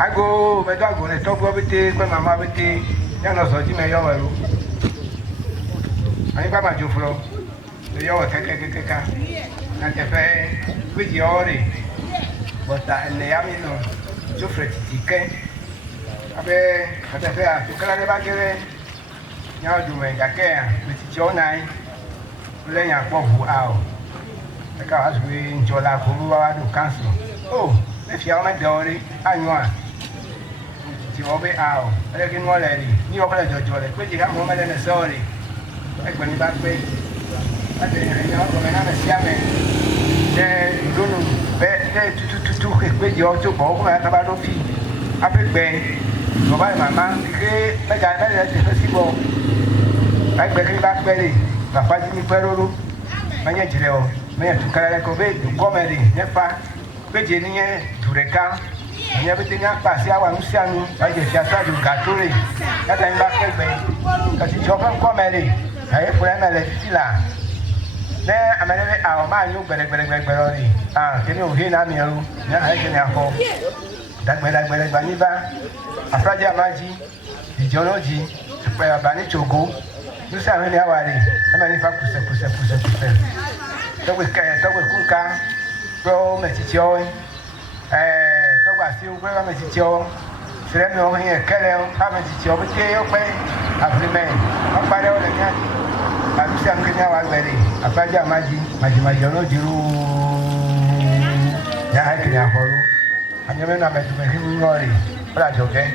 I go, my dog, when I talk about it, when my mother, you're not so Jimmy. I got my Jufro. The Yoga Kaka and the fair with your but and the Yamino, Jufret, TK. At the fair, to carry back again. Now do make a care with your nine. Laying a bob out. The cars we enjoy la Purua to cancel. Oh, if you are my daughter, I want. You obey out. I reckon one lady. You open a judge, but you have more than a sorry. Like when you back way. I didn't know when I'm a shaman. Then you don't know. To with your two both at about a feet. I pick bay. Go by my man. Like I let the festival. Like breaking back belly. My fighting Peru. My angel. May to Caracobe, to comedy, never. Virginia to the camp. And everything up past our Luciano. I just tried to Gaturi. That I'm back way. Because it's open comedy. I have let Silla. There, I'm our man, you better. Ah, can you hear Namio? I can have that way, Baniba, a fragile magi, the geology, to play a banicho go. You say, I'm in our way. I'm in fact, so with Kunka, bro, Messichoy, Togba still, where Messicho, Sreme over here, Kelly, Hamessicho, but they obey, I've remained. I'm by all the cat. I'm saying, I'm ready. A fragile magi, Major, you. Yeah, I can have her. I'm never not to make him worry. But that's okay.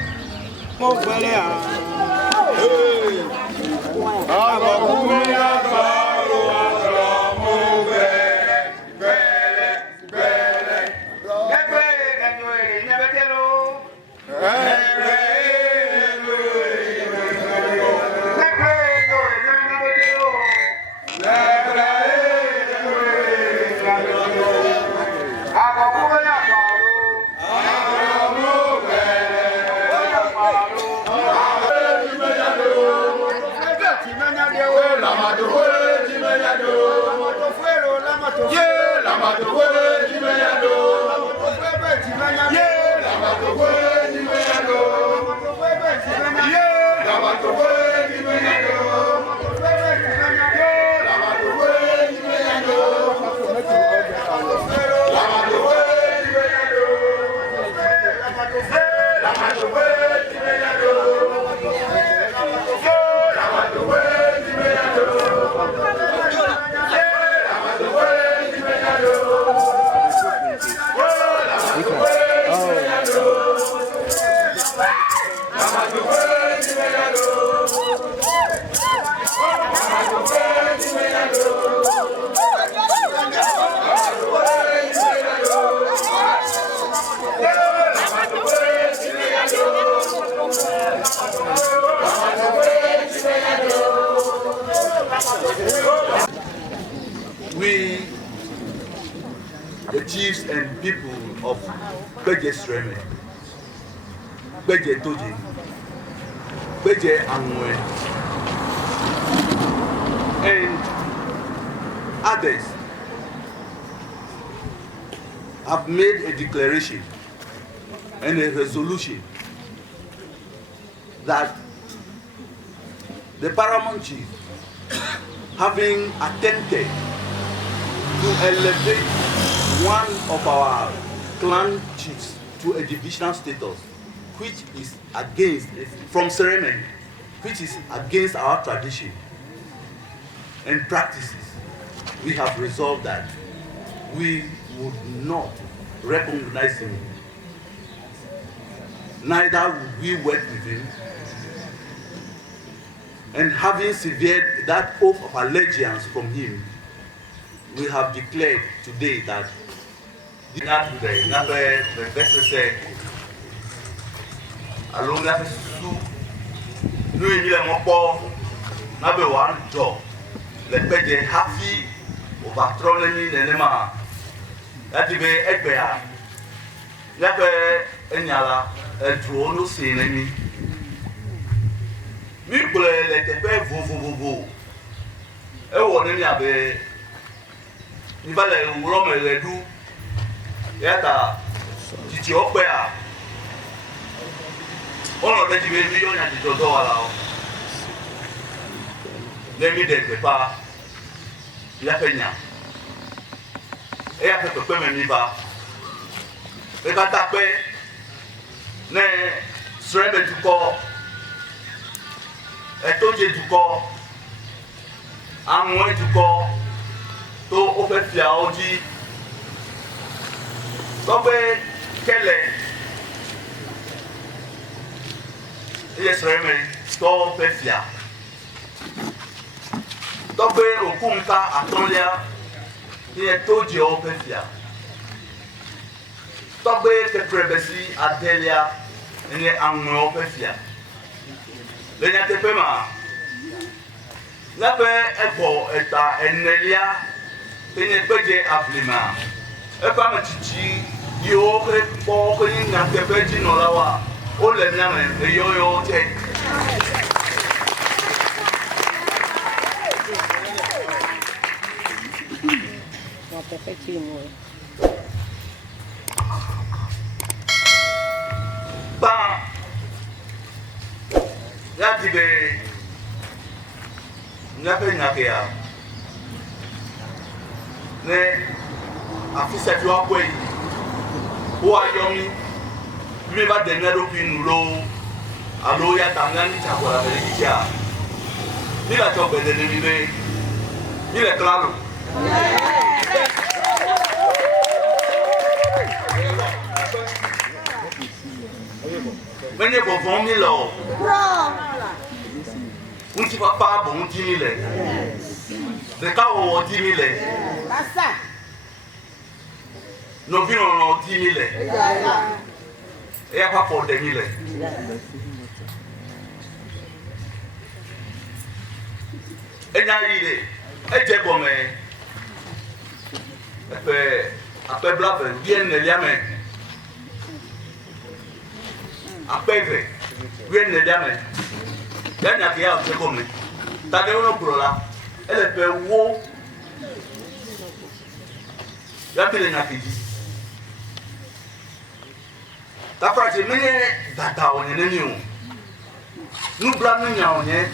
We, the chiefs and people of Kpedze Sreme, Kpedze Todze, Kpedze Anoe, and others have made a declaration and a resolution that the paramount chief, having attempted to elevate one of our clan chiefs to a divisional status, which is against, from Sreme, which is against our tradition and practices, we have resolved that we would not recognize him. Neither would we work with him. And having severed that oath of allegiance from him, we have declared today that il va le l'homme le dou yata titi opea on the division and the dollar. Let me then prepare la peña. Et après, tu peux me dire, et quand tu as fait, ne Sreme du corps, et Todze du corps, Anoe du corps, tu as fait fier au dit, Torgbe quel est, et Sreme, tu as fait fier. Torgbe okunka atolia ni Todze o pefia. Torgbe Kpedze adelia ni Anoe o pefia. Le nyatepema labe ebo eta enelia ni Kpedze aflima. Epa metichi yo ke po ke ni nyatepeji no lawa. O le nyame eyoyo te. Ba ya dibe nyakea ne afisa fi wa ko yi o ayomi mi ba de nero pinu lo alo ya tanga ni chakola be ya ni la Torgbe de ni be ni le claro. Venez pour 20 000 €. On ne va pas bon 10 000 €. Le cas où 10 000 €. Nous vivons 10 000 €. Et pas pour 2 000 €. Et il y a et comme après blabla bien les amis Kpedze bien les amis bien y a qui comme t'as des on pour là elle fait wo la télé n'a qui dit ta phrase mais data on est né nous blâmons nya on est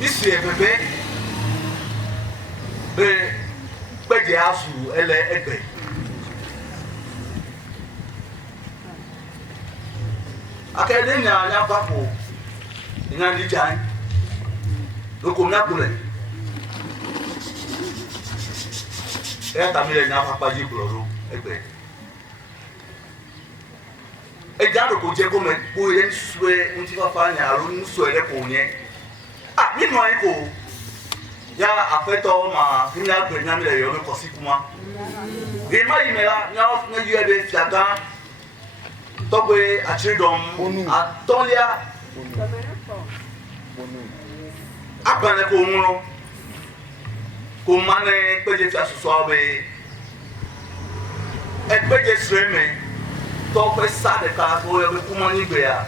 ici est bébé Kpedze asu elle est egbe akede nya papo nya di jan loko na gule e ta mi le nya papa ji gloro egbe e ja ko je ko me ko yen sue nti papa nya ro nsu ele ko nye ah mi no ai ko ya afeto ma kinya gbe nya mi le yo me ko sikuma ge ma yi me la nya yu ebe fiaga Torgbe Atrisdom atolia abane ko nwo ko mane Kpedze fi asuso be Kpedze Sreme Torgbe sa de ka ko yo be kuma ni gbe ya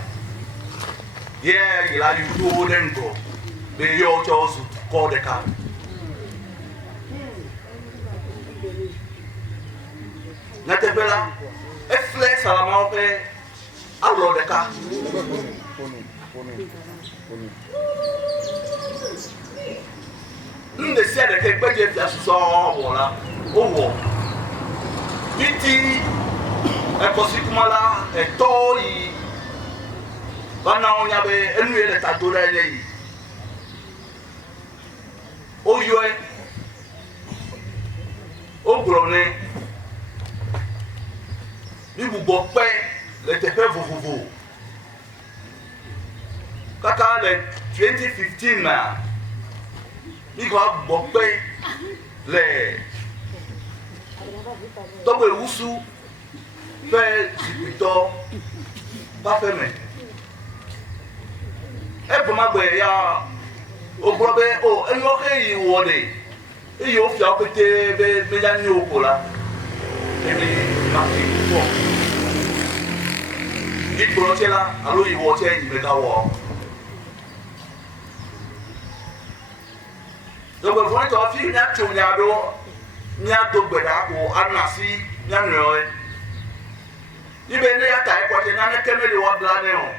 ye ila yu do den go be yo cho su ko de ka na te bela e flex ala ma pe alo de ka nde se de ke Kpedze fi asuso wo la o wo biti e ko sikumala e to yi bana onya be enu ele ta do ra ele yi o yo e o grone ni gbogbo pe le te fe vovovo kaka le 2015 na ni gbogbo pe le Torgbe wusu fe sipito ba fe me e bo ma gbe ya o gbo be o enyo ke yi wo de e yo fi apete be me ja ni okola e bi ma ki ko ni gbo chela alo yi wo che yi me ka wo do gbo fun to fi nya tu nya do gbe da ko anasi nya nro e Ibe ne ata ekwote na ne kemele wa bla ne o.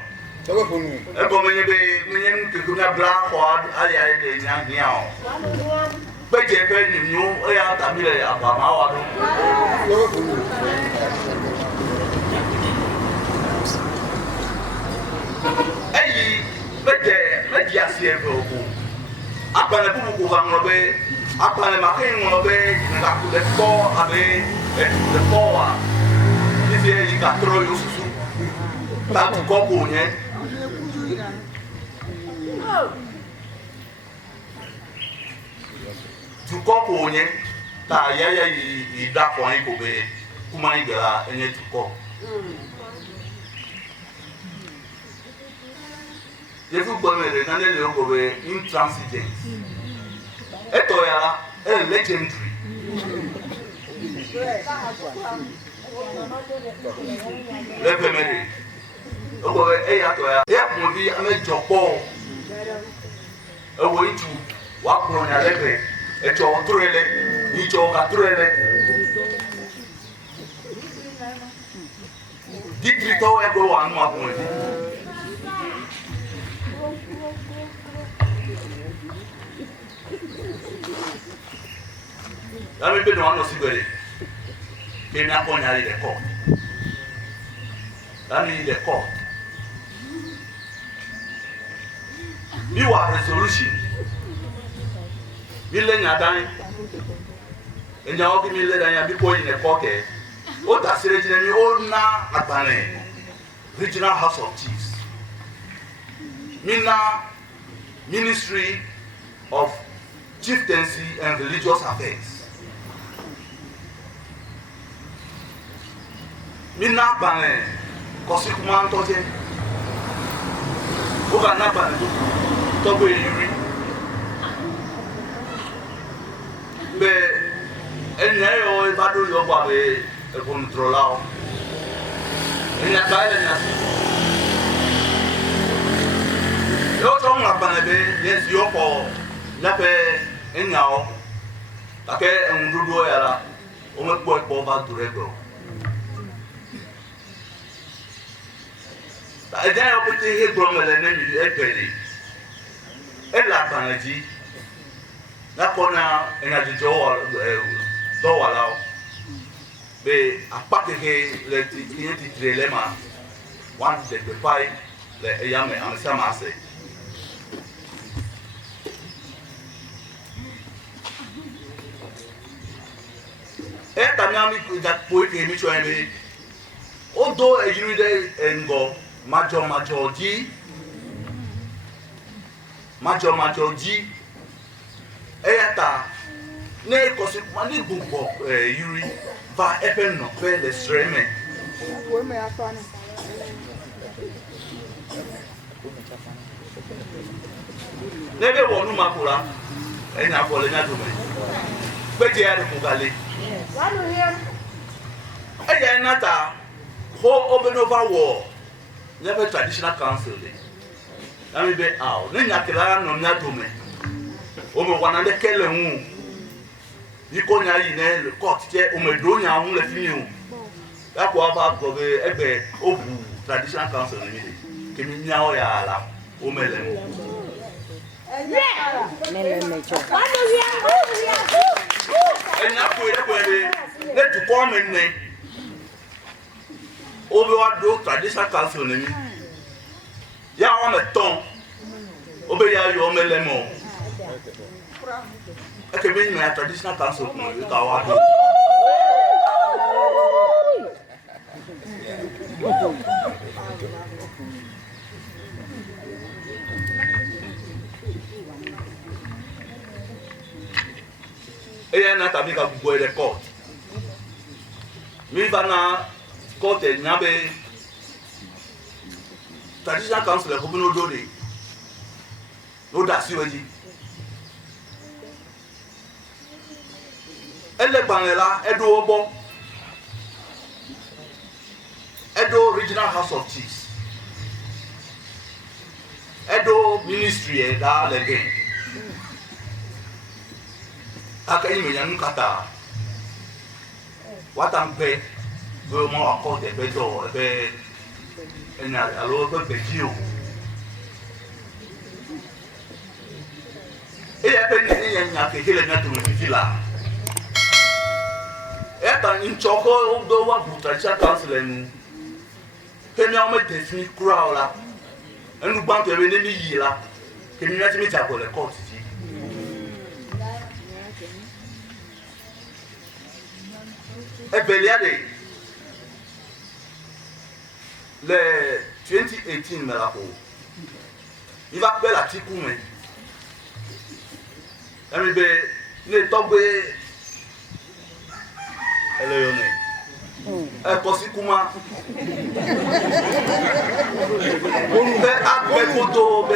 Togo funu. E ko menye be menye nkeku na bla ko aya de nya hia o. Kpedze pe ni nu e ya ta mi le aba ma wa do. Togo funu. Eyi Kpedze asi e ko. Apale bubu ko van robe, apale ma ke robe, na ku de ko abe de ko wa. Yi ka tro yo susu ta ko ko nye tu ko ko nye ta ya yi da ko yi ko be kuma yi gara enye tu ko je fu gbo mere na le ko be intransigent eto ya legendary le femere ogo e ya to ya mo bi ame jopo e wo itu wa ko nya lebe e cho trele ni cho ka trele dikrito e go anu apun e la me be no ano sigere ke na ko nya le ko in the court. You are resolution. You learn your time. And you are giving me people in the court. What are the owner Regional House of Chiefs? Mina Ministry of Chieftaincy and Religious Affairs. Mina Bane. Kosi kuma Todze oga na ba ndo Torgbe yuri be enyo e badu yo ba be e controlao enya baile na yo to nga ba be yes yo ko na pe enyao take endudo ya la o me po ba durego. Ẹ̀dá yẹn kò tẹ́ ihe gbọ́mọlẹ̀ n'ẹ̀mí ẹgbẹ̀rẹ̀ ẹ̀là àbànàjì n'akọ na ẹ̀nàjìjọ dọ́wàlá o bẹ́ẹ̀ apá kẹ̀kẹ́ lẹ ti ìyẹn ti tẹ̀lé lẹ́mà wọ́n ti dẹ̀gbẹ̀ páyì lẹ ẹ̀yà mẹ́ àmì sàmà sẹ̀. Ẹ̀ tàbí àmì ìdàpọ̀ ìkẹ́ mi tsọ̀ ẹ̀ bẹ́ẹ̀ ó dó ẹ̀yìn dẹ́ ẹ̀ ńgọ̀. Major ji eyata ne kosi mani gbogbo yuri va epe no pe le Sreme nebe wonu makura enya fole nya do me Kpedze ya ko gale eya nata ho obenova wo never traditional council le na me be aw ne nyakela no nya do me o me wana de kele hu iko nya yi ne court je o me do nya hu le fini o ya ko aba go be egbe obu traditional council ni le ke mi nya o ya ala o me le mu enya ko le to come ne obe wa do traditional council ni ya wa me ton obe ya yo me le mo e ke be ni traditional council ko yo ta wa do eya na tabi ka gbogbo ere court mi bana court e nyabe traditional council ko no do de no da si weji ele gbanela edo obo edo regional house of chiefs edo ministry e da lege aka ime ya nkata watampe vraiment encore des bédos, alors Kpedze. Et après, il y a quelqu'un qui est venu là. Et quand il choque, on doit voir pour chaque cancer. Que nous avons défini quoi là. Et nous banque de l'ennemi là. Que nous avons mis à l'école ici. Et bien, le 2018 là, il va faire la petite courme. Et bien, le Torgbe, elle est honnête. Elle pense comment. Mais après photo,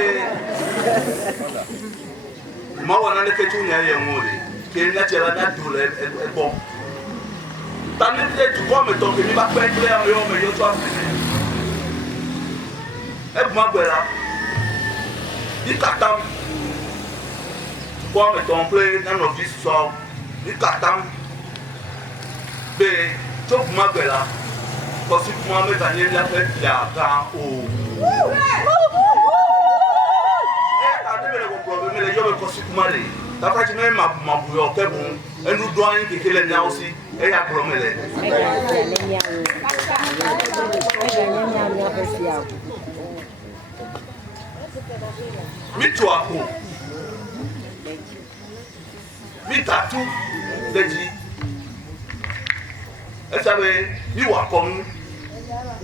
moi on a les questions n'y a rien mourir. Que n'y a-t-il la nature est bon. T'as mis tu vois mais ton qu'il va faire clair mais yo toi. Et moi voilà. Il t'attend. Tu vois mais ton plein dans nos vies soir. Il t'attend. Mais tu vois là, parce que moi me gagner la fête là quand oh. Eh, quand tu me le problème, mais je veux parce que moi les, t'as pas dit même ma bouillon, c'est bon. Et nous doit y que les nia aussi, et y a problème les. Mi toi quoi? Mi tatou, c'est dit. Vous savez, nous avons comme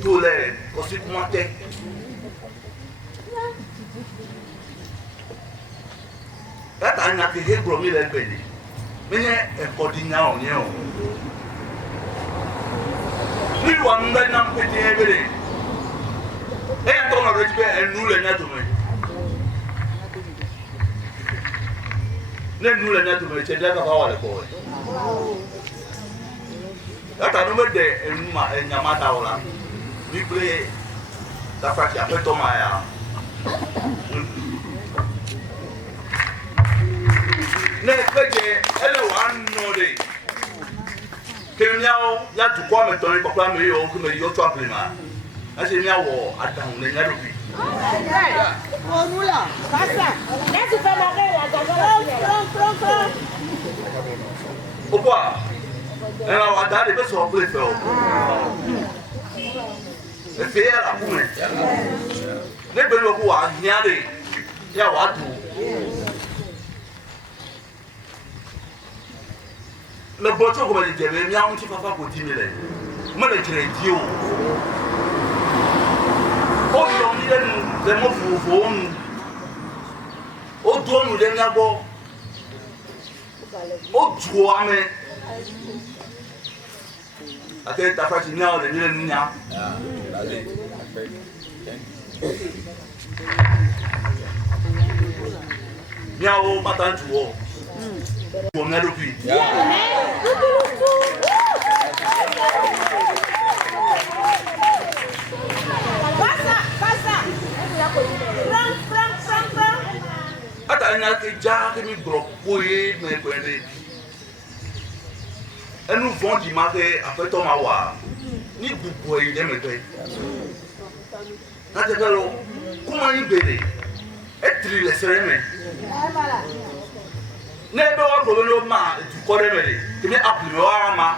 tous les commentaires. Là, tu as fait des gros les pays. Mais il y a un coordinateur. Nous avons un petit peu. Et on a récupéré nous les nets. Nous les nets, c'est là qu'on va voir les corps. Là, tu as nommé des Nyamata. Nous voulons la fraction après Thomas. Ne Kpedze, elle est one node. Que nous avons tout quoi maintenant, il faut pas me dire que nous avons tout appelé. C'est nous avons attendu les nègres. Oh nous là, pas ça. Laisse faire la gueule, la gueule. Pourquoi? Elle a regardé les personnes pour les faire. Elle fait la poule. Les personnes qui ont regardé, il y a tout. Le bocho comme il dit, mais il y a un petit papa pour 10 000. Moi, je dirais Dieu. Oh, les mots faux. Oh, toi, nous les n'avons. Oh, toi, mais. Attends, ta frère, tu n'as pas de l'ennemi. Miao, matin, tu vois. On a depuis. Attends, il y a des gens qui me bloquent, mais et nous vont dimanche après ton mawa. Ni beaucoup il est mété. Comment il bédé? Être les Sreme. Ne be wa problème ma du corps mêlé. Tu me appelles wa ma.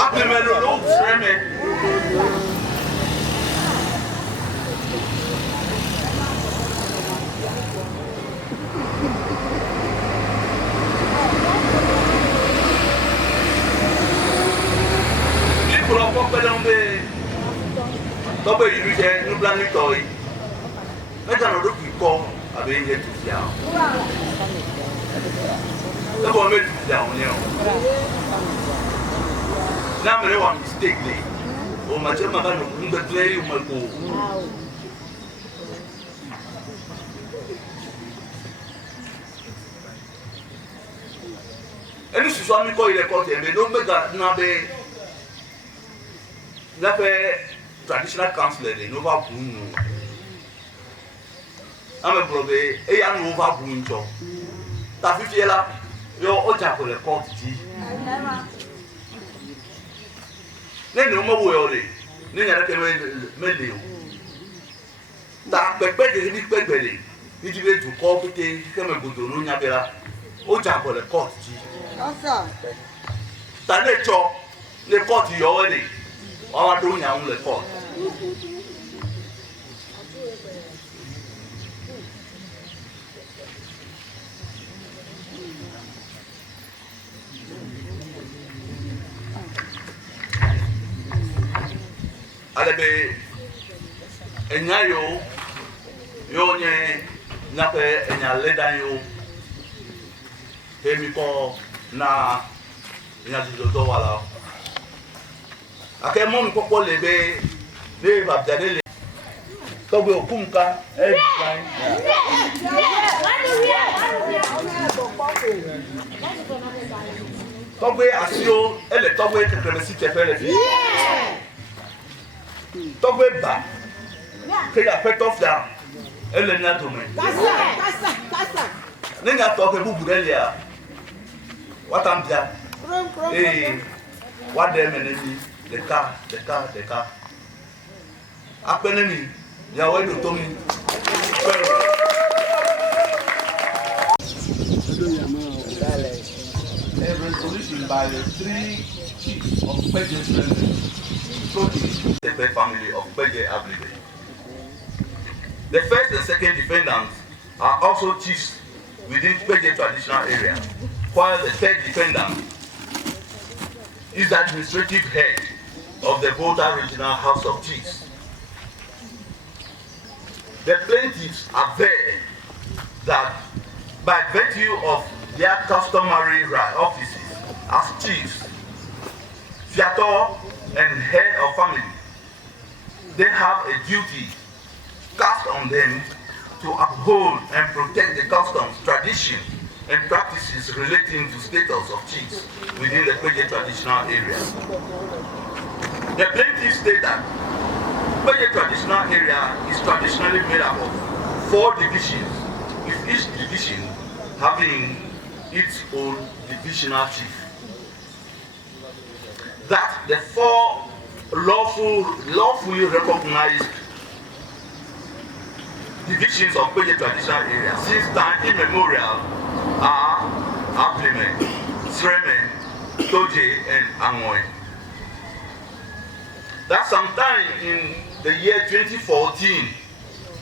Appelle-moi le Sreme. Pour la porte de Torgbe il est nous blanc lui toi. Mais dans le dos qui corps avec une étudiant. Le bon mettre étudiant on est. Là mais on mistake les. On m'a dit maman nous de play ou mal ko. Et nous sommes amis quand il est côté mais nous me n'avait la traditional counselor de Nova Bunu. I'm a brother, et I know about Buncho. Tafiela, yo oja ko le court ji ne no mo wo ore ne nya ke me le o ta pepe de ni pepe le ni ti be ju ko pete ke me godo no nya bera oja ko le court ji Asa. ta le cho le court yo ore wa wa do nya un le court alebe enyayo yo nye nape enya ledanyo hemiko na enya jodo wala ake mom popo lebe le babjade le togbe okunka e design togbe asio ele togbe tekremesi tepele fi Torgbe ba, que ya fait offre, elle est née demain. Kasa. N'enga Torgbe bubu delia. Watambia. Eh, what dem enemy, the car. Apenemi, ya wedo tomi. A resolution by the 3 chiefs of Kpedze the family of Kpedze Atrisdom. The first and second defendants are also chiefs within Kpedze traditional area, while the third defendant is the administrative head of the Volta Regional House of Chiefs. The plaintiffs aver that by virtue of their customary offices as chiefs, fiator, and head of family, they have a duty cast on them to uphold and protect the customs, tradition, and practices relating to status of chiefs within the Kpedze traditional area. The plaintiffs state that Kpedze traditional area is traditionally made up of 4 divisions, with each division having its own divisional chief. That the 4 lawfully recognized divisions of Kpedze traditional area since time immemorial are Sreme, Todze, and Anoe. That sometime in the year 2014,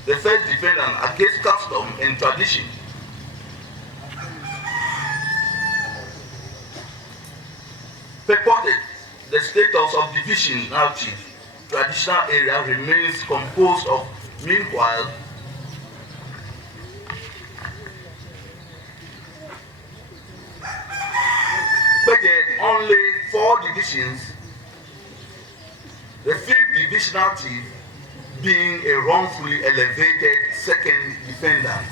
the first defendant against custom and tradition purported the status of divisional chief traditional area remains composed of, meanwhile, Kpedze only 4 divisions, the 5th divisional chief being a wrongfully elevated second defendant.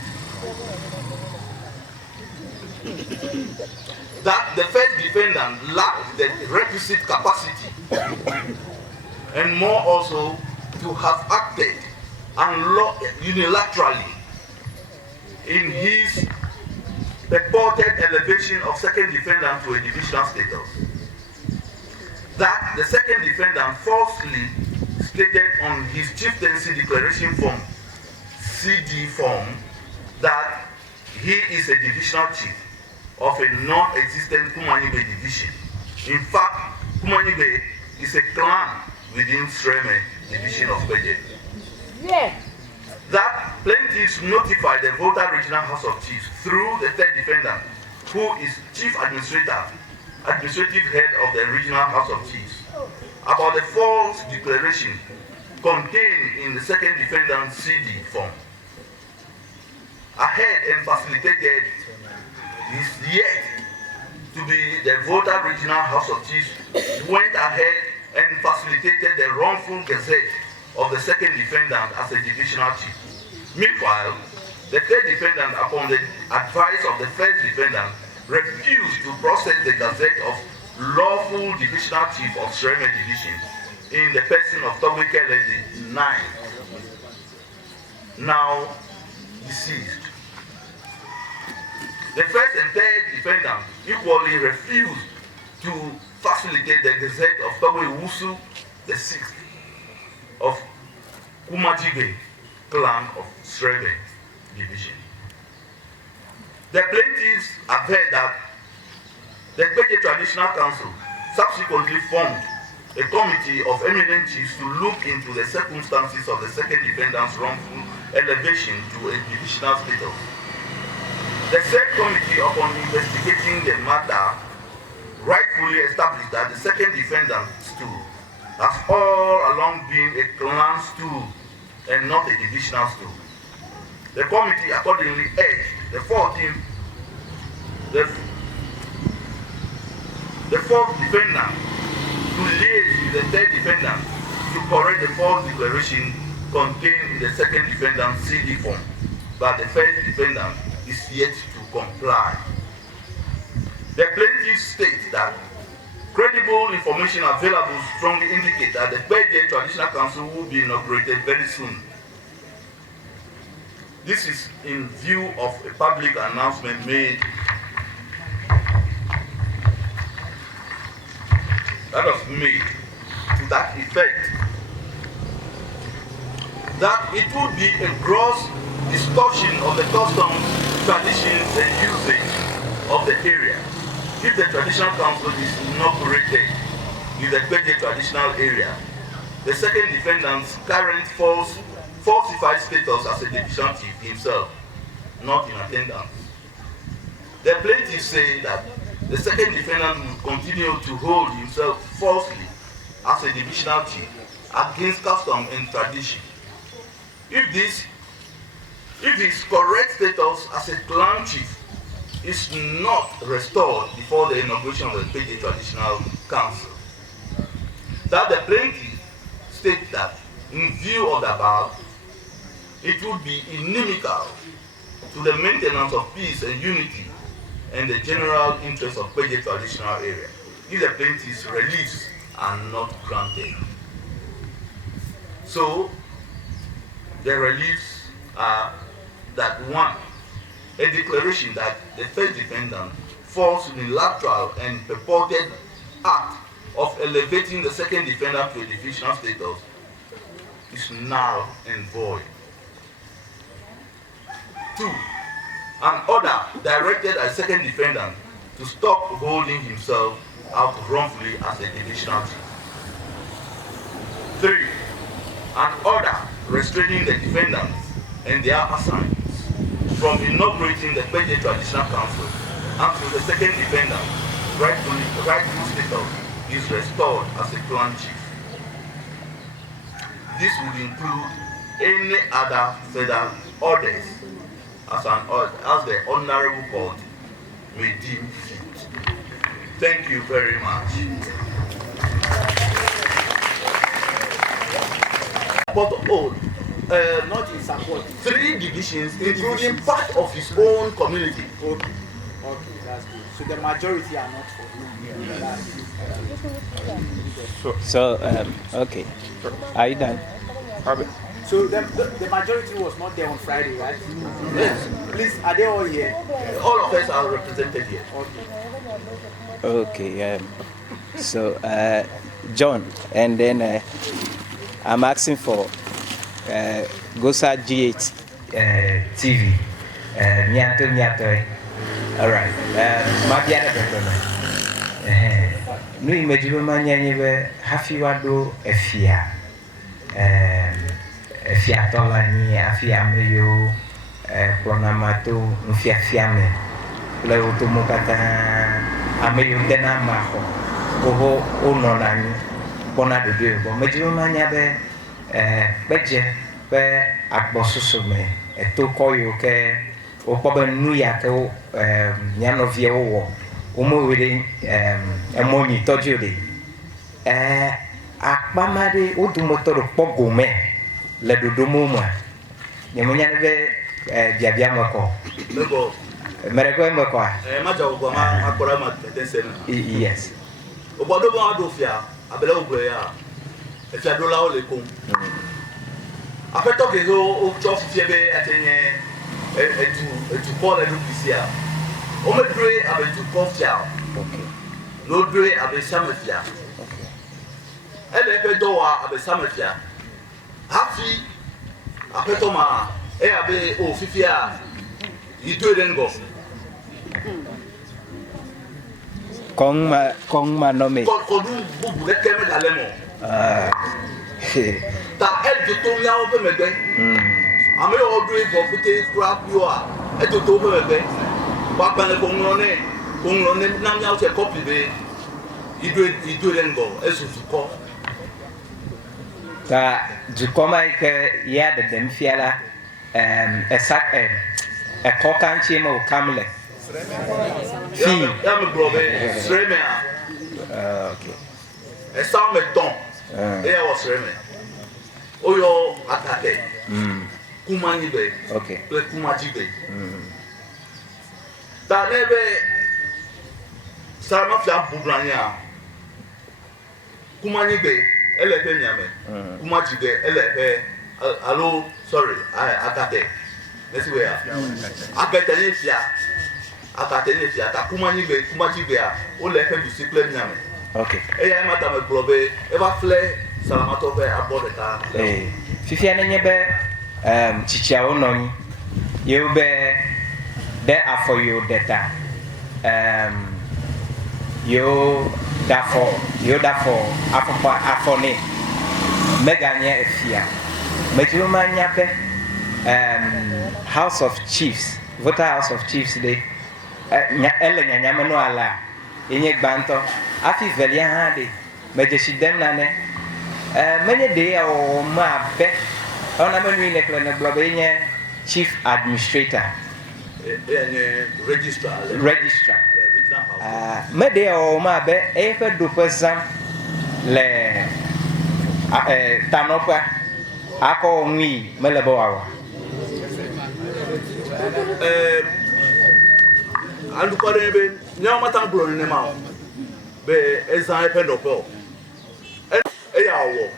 That the first defendant lacked the requisite capacity and more also to have acted unilaterally in his purported elevation of second defendant to a divisional status. That the second defendant falsely stated on his chieftaincy declaration form, CD form, that he is a divisional chief of a non-existent Kumanyigbe division. In fact, Kumanyigbe is a clan within Sreme division of Kpedze. Yeah. That plaintiffs notified the Volta Regional House of Chiefs through the third defendant, who is chief administrative head of the Regional House of Chiefs, about the false declaration contained in the second defendant's CD form. Ahead and facilitated is yet to be the Volta Regional House of Chiefs went ahead and facilitated the wrongful gazette of the second defendant as a divisional chief. Meanwhile, the third defendant, upon the advice of the first defendant, refused to process the gazette of lawful divisional chief of Sreme division in the person of Torgbe 9, now deceased. The first and third defendants equally refused to facilitate the descent of Torgbe Wusu the sixth of Kumajibe clan of Sreme division. The plaintiffs averred that the Kpedze Traditional Council subsequently formed a committee of eminent chiefs to look into the circumstances of the second defendant's wrongful elevation to a divisional status. The said committee, upon investigating the matter, rightfully established that the second defendant's stool has all along been a clan stool and not a divisional stool. The committee accordingly urged the fourth defendant to liaise with the third defendant to correct the false declaration contained in the second defendant's CD form, but the first defendant is yet to comply. The plaintiffs state that credible information available strongly indicate that the Kpedze Traditional Council will be inaugurated very soon. This is in view of a public announcement made to that effect, that it would be a gross distortion of the customs, traditions, and usage of the area if the Traditional Council is inaugurated in the Kpedze traditional area. The second defendant's current falsified status as a division chief himself, not in attendance. The plaintiffs say that the second defendant will continue to hold himself falsely as a divisional chief against custom and tradition. If his correct status as a clan chief is not restored before the inauguration of the Kpedze Traditional Council, that the plaintiff state that in view of the above, it would be inimical to the maintenance of peace and unity and the general interest of Kpedze traditional area if the plaintiff's reliefs are not granted. So, the reliefs are that one, a declaration that the first defendant false unilateral and purported act of elevating the second defendant to a divisional status is null and void. 2, an order directed a second defendant to stop holding himself out wrongfully as a divisional chief. 3, an order restraining the defendants and their assigns from inaugurating the Kpedze Traditional Council until the second defendant, rightful status, is restored as a clan chief. This would include any other further orders as the Honorable Court may deem fit. Thank you very much. But all, not in support. 3 divisions, including part of his own community. Okay, that's good. So the majority are not for him. Okay. Are you done? So the majority was not there on Friday, right? Yes. Please, are they all here? All of us are represented here. Okay. So, John, and then I'm asking for Gosa G8 TV. Nyato. All right. Matiana Petrona. No imagine manyanyebe hafi wado efia. Efia tola ni afia meyo pronamato mfiafiame. Le utomokata ameyo tena maho. Oho ononani pona de deux. Bon, majiro manyabe Kpedze pe akpososo eto koyo ke okpobe nuya ke nyanovie wo omowere emoni Todze de akpamade odumoto do pogome le dodomo mo nyemonya be biabia mako Lego mereko mako maja ogoma akora ma tetensena. Yes. Obodo bo adofia abele ogbre ya efia dola o le kon. Afeto ke o chof fiebe atenye etu Paul edu kisia. On me pray avec tout confiance. Nous pray avec Samefia. Elle est fait d'oa avec Samefia. Happy, après Thomas, et avec au Fifia, il doit l'engo. Kong ma nommé. Quand nous vous voulez qu'elle me l'alémo. Ta elle de ton yao peut me faire. Ame aujourd'hui pour côté quoi plus haut. Elle de ton peut me faire. Pas quand le conglone n'a pas été copié. Il doit l'engo. Elle se dit quoi? Ta du comment que y a de demfiala kokanchi mo kamle. Fi. Ya me globe. Sreme. Okay. Et ça me tombe. Et elle was Sreme. Oyo attaqué. Kumani be. Okay. Le kumaji be. Ta nebe ça m'a fait boublania. Kumani be. Elle est fait miame. Kumaji be. Elle est fait. Allô, sorry. Attaqué. Merci ouais. Attaqué fia. Attaqué fia. Ta kumani be. Kumaji be. On l'a fait du cycle miame. Okay. Et elle m'a dit que elle va faire salamato à bord de car. Fifi anenye be chichia ononi. You be there are for you data. You therefore afone meganya efia. Mejuma nyabe House of Chiefs. Voter House of Chiefs de ele nyanyame no ala. Enye gbanto afi velia hande mejeshi dem nane menye de o ma be ona menu ne kle ne blobe enye chief administrator Registrar regional house me de o ma be e fe do pesam le tanopa ako nwi me le bo awa andu kore be nyama matan blo ne ma be ezan e pendo po e ya wo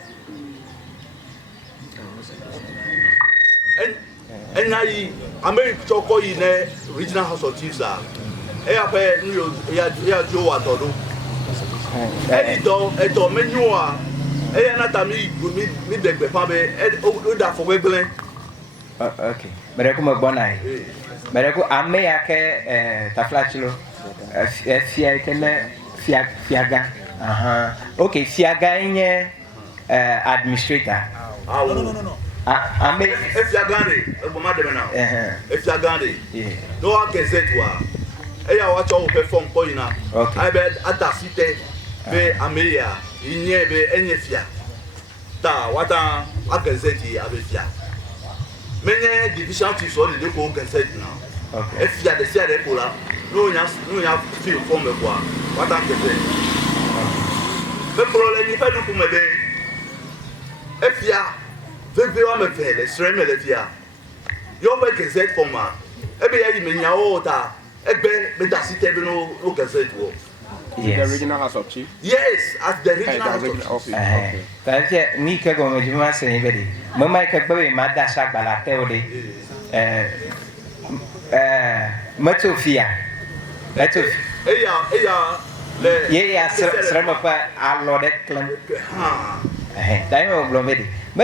en nayi America choko yi ne regional house of chiefs a e ya pe nu ya jo wa todo e do menyu a e ya na ta mi degbe pa be o da fo gbeglen. Okay, mere ko mo gbona yi mere ko ame ya ke taflachilo fia kene fiaga okay fiaga nye administrator No. ame Fiagande e bo ma de na Fiagande do a gazette wa e ya wa cho perform ko ina I bet atasite be amelia inye be enye fia ta wata a gazette a be fia menye division chief so de ko gazette na okay fia de ko la no nya feel form e kwa wata gazette be problème ni fa du ko me be fia veve wa me fe le Sreme le fia yo be gazette for ma e be ya me nya o ta egbe me da site be no gazette wo. The regional house of chief. Yes, at the regional house of office. okay ta ni ke go me juma se ni be di mo mai ke gbe ma da sa gbala te o de matofia leto eya le ye ya Sreme pa alo de klan dai mo blo me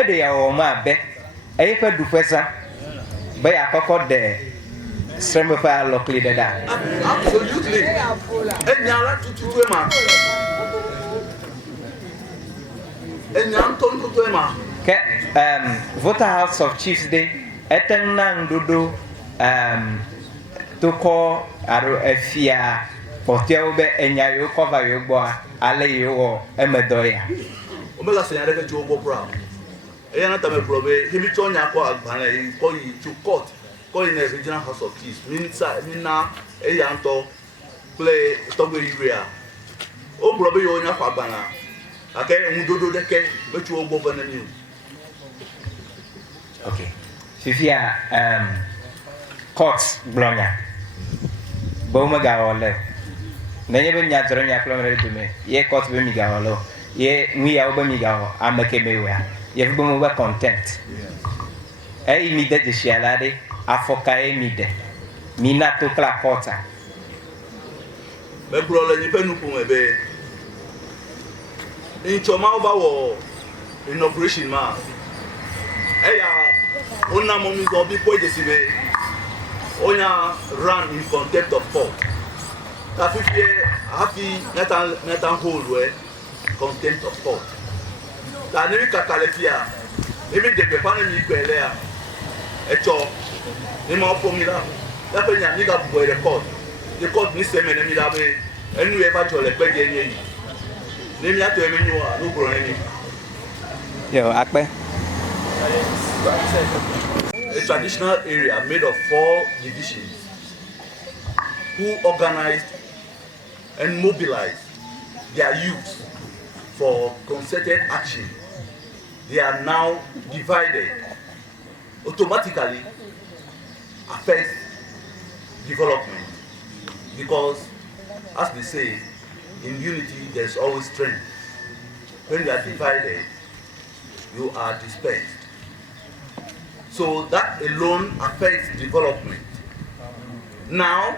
de ya o ma be e fa du pesa be ya kokko de Sreme pa alo kli de da absolutely enyara tutu ma enyam ton ma ke voter House of Chiefs de eten na ndodo to ko aro afia potio be enya yo cover yo gbo ale yo emedoya o me la senyare ke jo gbo bra eya na ta me probe himi chonya ko agbana ko yi to court ko in the regional house of chiefs mina eya nto play Torgbe area o probe yo nya ko agbana ake ndodo de ke be chu gbo bana ni. okay fifia court blonya bo ma ga ole nenye be nya tro nya klomere dume ye court be mi ga ole ye nwi ya oba mi ga o ameke mewa ye be mo ba content e mi de shialade afoka e mi de mina to kla kota me bro le ni penu ko ebe in choma over inauguration ma eya ona mo mi go bi ko je sibe onya run in contempt of court ta fi happy netan hold we contempt of court ta ni ka kalefia emi de pe pana mi gbele ya echo ni ma formula la pe nya ni ga bu record the court ni se me ni da be enu e ba jole pe je ni ni mi ato emi nwa no bro ni yo akpe a traditional area made of 4 divisions who organized and mobilized their youth for concerted action. They are now divided, automatically affects development, because as they say, in unity there's always strength. When you are divided, you are dispersed. So that alone affects development. Now,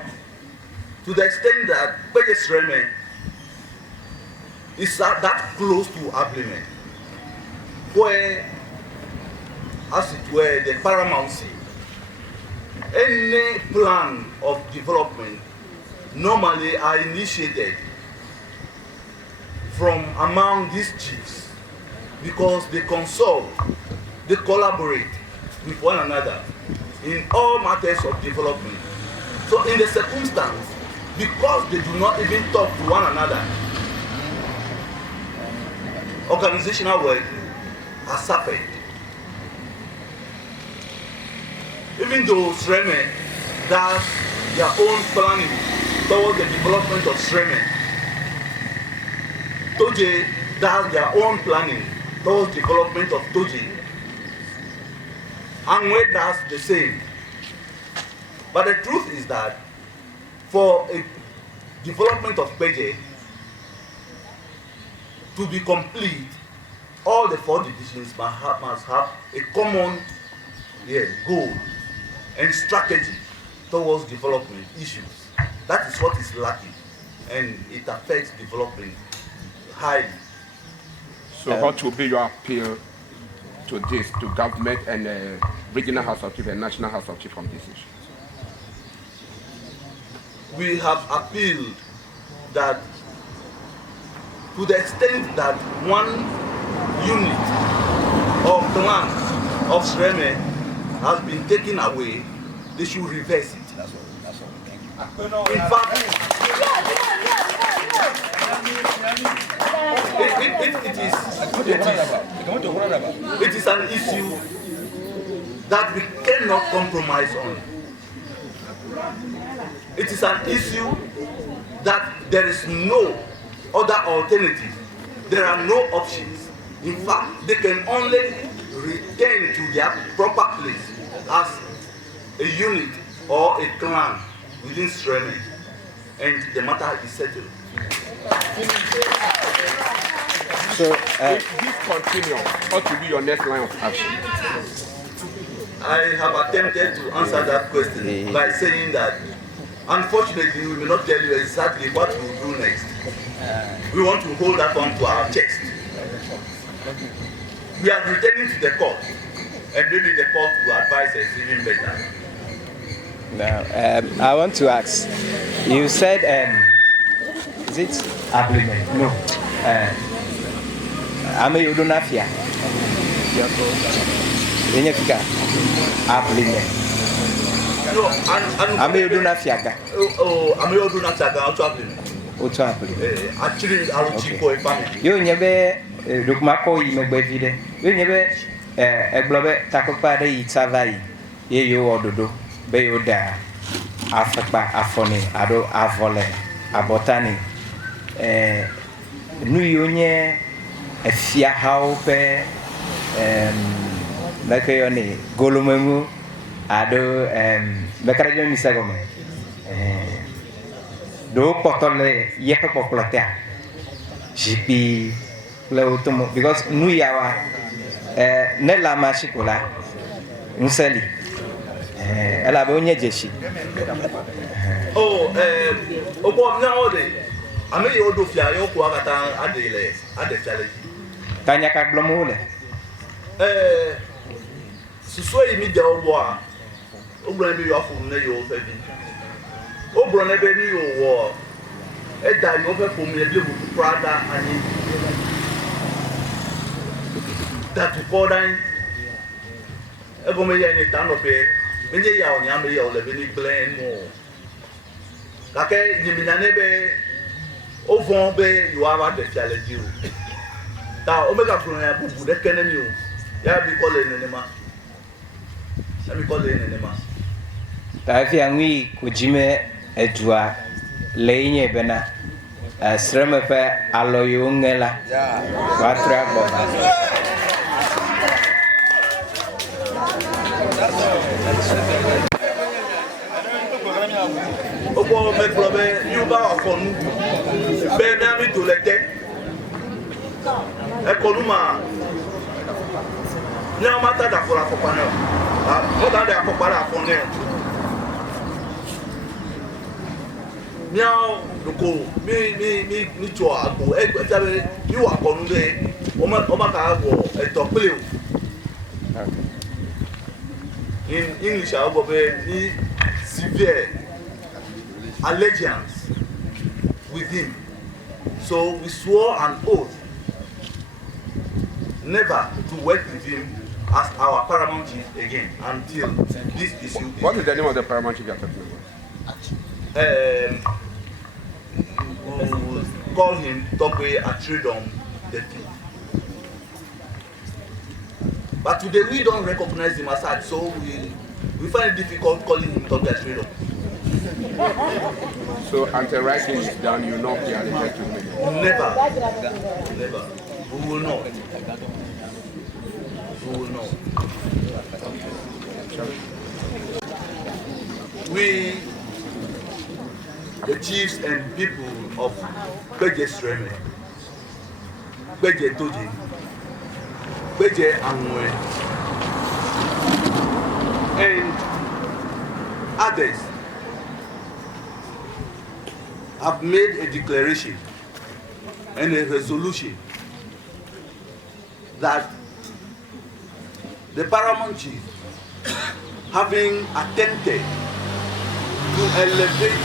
to the extent that Kpedze Sreme is that close to Ablement, where, as it were, the paramountcy, any plan of development normally are initiated from among these chiefs, because they consult, they collaborate with one another in all matters of development. So in the circumstance, because they do not even talk to one another, organizational work has suffered. Even though Sreme does their own planning towards the development of Sreme, Todze does their own planning towards development of Todze, Anoe does the same. But the truth is that for a development of Kpedze to be complete, all the 4 divisions must have a common goal and strategy towards development issues. That is what is lacking, and it affects development highly. So what will be your appeal to this, to government and regional House of Chiefs and National House of Chiefs on this issue? We have appealed that to the extent that one unit of the land of Sreme has been taken away, they should reverse it. In fact, it is an issue that we cannot compromise on. It is an issue that there is no other alternative. There are no options. In fact, they can only return to their proper place as a unit or a clan within Sreme, and the matter is settled. So, if this continues, what will be your next line of action? I have attempted to answer that question by saying that, unfortunately, we will not tell you exactly what we will do next. We want to hold that one to our chest. We are returning to the court, and maybe the court will advise us even better. Now, I want to ask, you said, is it Ablement? No. Ame Udunafia. Yenyefika Ablement. No, Ame Udunafia ka. Ame Udunafia ka otu Ablement. Otu Ablement. Actually, Aruchiko family. Yo nyebe dokumako yi megbe vide. Yo nyebe eglobe takopa de itavai. Ye yo ododo be yo da afekpa afoni ado avole abotani. Nu yonye efia haupe meke yoni golomemu ado mekarajo misagome do potole yepe populatea jipi le otomo because nu yawa ne la mashikola museli ela be onye jeshi oh obo na ode ame yo do fia yo ko akata ade challenge tanya ka glomo le suso yi mi ja obo a obro na yo afu na yo fe bi obro na be ni yo wo da yo fe ko mi e bi bu prada ani that reporting ego me ya ni tano pe menye ya onya me ya ole be ni blend mo kake ni mi na ne be ovon be you have the challenge you ta omega kunu ya bubu de kene mi o ya bi ko le nenema ya bi ko le nenema ta fi anwi ko jime edua leinye bena Sreme fe aloyo ngela wa trabo obo me probe yuba okonu be na mi to lete ekonu ma na ma ta da fora fopa na o da da fopa la fone miao loko mi to agbo e ta be yu akonu be o ma ka agbo e to pele in English agbo be ni severe allegiance with him. So we swore an oath never to work with him as our paramount chief again until this issue is... What is the name of the paramount chief you are talking about? We'll call him Torgbe Atrisdom the Fifth. But today we don't recognize him as such, so we find it difficult calling him Torgbe Atrisdom. So until writing is done, you will not be alleged to me. Never. Never. We will not. We will not. We, the chiefs and people of Kpedze Sreme, Kpedze Todze, Kpedze Anoe, and others have made a declaration and a resolution that the paramount chief, having attempted to elevate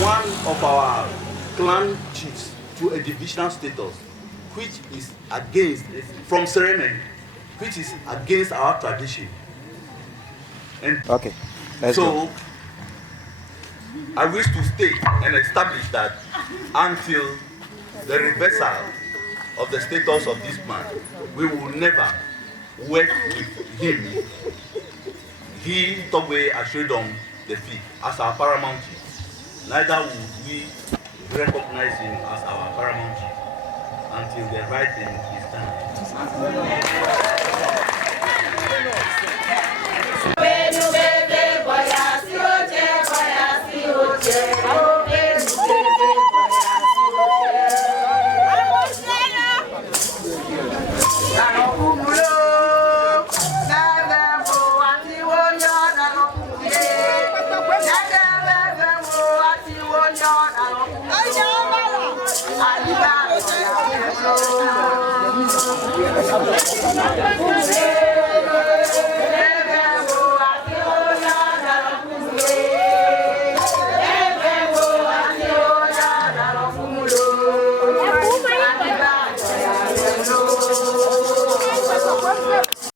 one of our clan chiefs to a divisional status, which is against, from Sreme, which is against our tradition. And okay, let's so go. I wish to state and establish that until the reversal of the status of this man, we will never work with him. He, Torgbe Atrisdom the Fifth, as our paramount chief. Neither will we recognize him as our paramount chief until the right thing is done. Thank you.